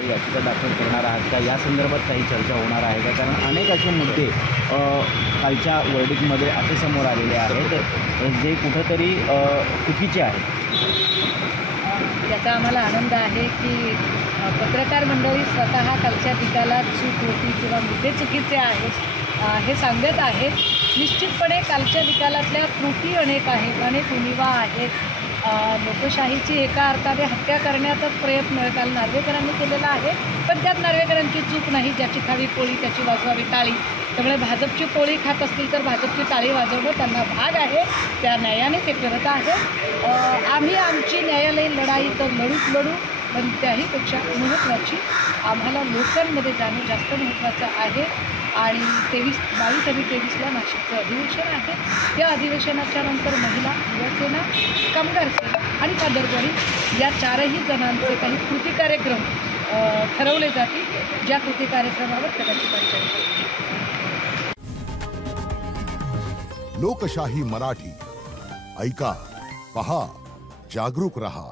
याचिका दाखल करणार आहात का? या संदर्भात काही चर्चा होणार आहे का? कारण अनेक असे मुद्दे कालच्या वर्डिक्टमध्ये असे समोर आलेले आहेत जे कुठंतरी चुकीचे आहेत. याचा आम्हाला आनंद आहे की पत्रकार मंडळी स्वतः कालच्या पिकाला चूक होती किंवा मुद्दे चुकीचे आहेत हे सांगत आहेत. निश्चितपणे कालच्या निकालातल्या त्रुटी अनेक आहेत, अनेक उणिवा आहेत. लोकशाहीची एका अर्थाने हत्या करण्याचाच प्रयत्न काल नार्वेकरांनी केलेला आहे. पण त्यात नार्वेकरांची चूक नाही. ज्याची खावी पोळी त्याची वाजवावी टाळी. त्यामुळे भाजपची पोळी खात असतील तर भाजपची टाळी वाजवणं त्यांना भाग आहे. त्या न्यायाने ते करत आहेत. आम्ही आमची न्यायालयीन लढाई तर लढू, पण त्याहीपेक्षा महत्त्वाची आम्हाला लोकांमध्ये जाणं जास्त महत्त्वाचं आहे. आणि 22 आणि 23ला नाशिकचं अधिवेशन आहे. त्या अधिवेशनाच्या नंतर महिला, युवसेना, कामगार सेना आणि कादरवाडी या चारही जणांचे काही कृती कार्यक्रम ठरवले जातील. ज्या कृती कार्यक्रमावर कदाचित लोकशाही मराठी ऐका, पहा, जागरूक रहा.